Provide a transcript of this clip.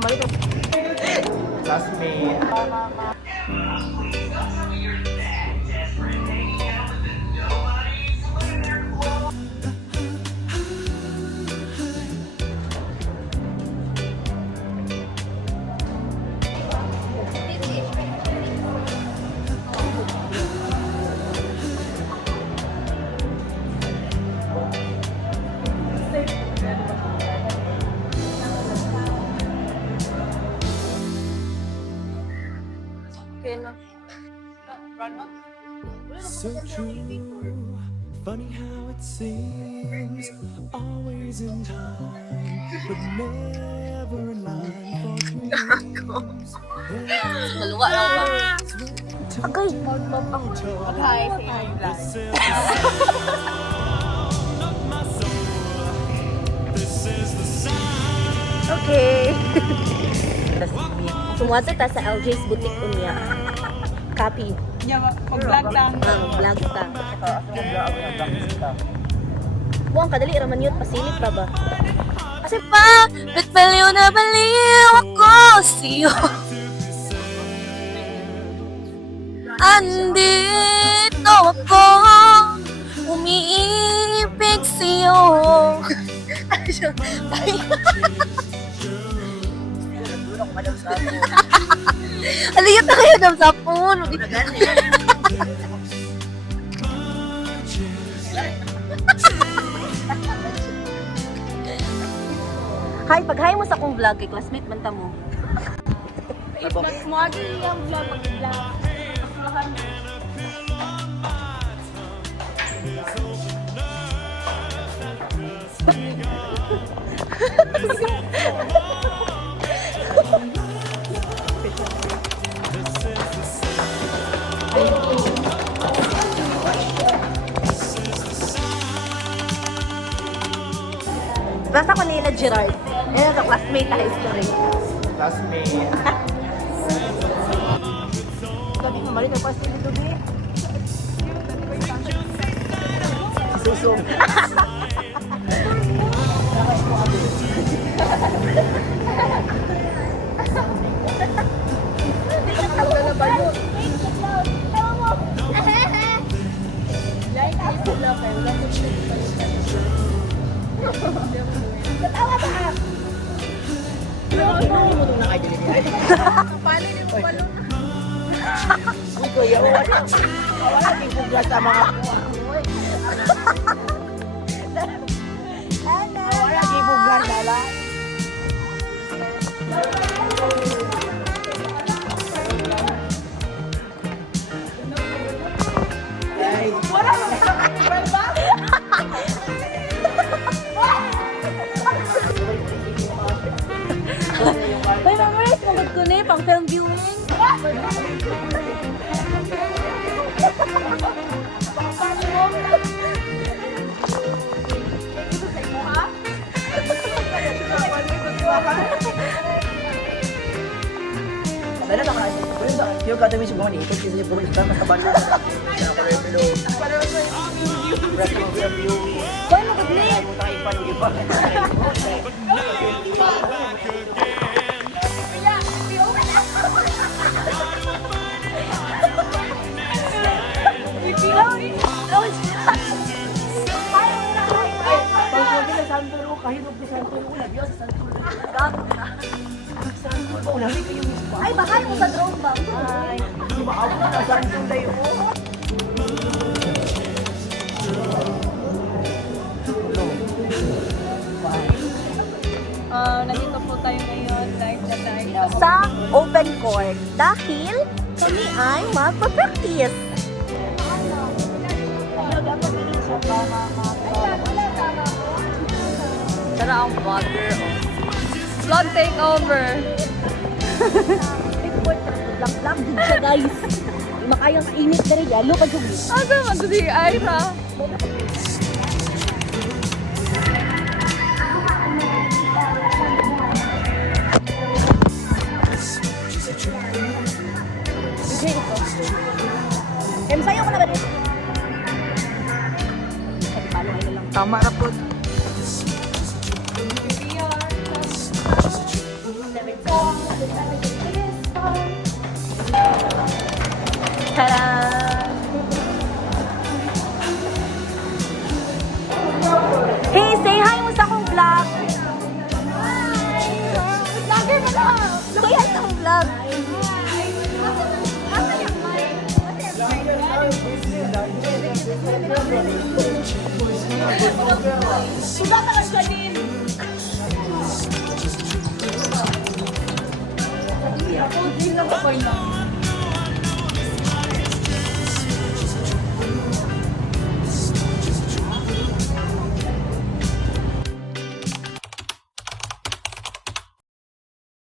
mamalik. Classmate. So true, funny how it seems, always in time, but never in line for dreams. Maluwa lang ba? Agay. Hi, sa inyo vlog. Okay. Sumuwata ta sa LJ's Boutique unya. Copy. Mag-vlog lang. Vlog ta. Buwang kadali raman yun, pasilip pa ba? Kasi pa, baliw na baliw ako sa'yo. Andito ako, umiibig sa'yo. Ano siya? Aliyot na kayo ng sapon. Hi, pag-hi mo sa akong vlog kay classmate man ta mo. Muagi yung vlog, mag-vlog. Basta ko nila Gerard. Ayan sa classmate na history. Classmate. Sabi mo, mali na pa sa ito, be. Susong. Katawa ba ka? Ano mo itong nakadili niya? Paano din mo balon? Uy, kuya, wala din pugla sa mga wala din pugla sa la. Wala mo sa ba? Ay, memorize mo ko ni pang film viewing. Sana na kasi. Yung katabi si Bonnie, ito kasi puro sa mas kabalo. Sa color below. Rest of the view. Hoy, mo gud ni. Mo tayo panugi pa. Pagpapagin sa Santoro, kahit huwag sa Santoro, labiyo sa Santoro. Santoro, lagi kayo mismo. Ay, baka yung sa drone ba? Ay, hindi maabot na Santoro na yun. Nandito po tayo ngayon, live na live. Sa open court dahil kami ay magpa-practice. Tara ang vlogger. Vlog takeover. Lang din siya, guys. Makayang init na rin, yalo pa dyan. Asa magdi ay ra. Em, sayo ko na ba dito? Tama na po. Sudah ka siya din. Ako din lang ako na.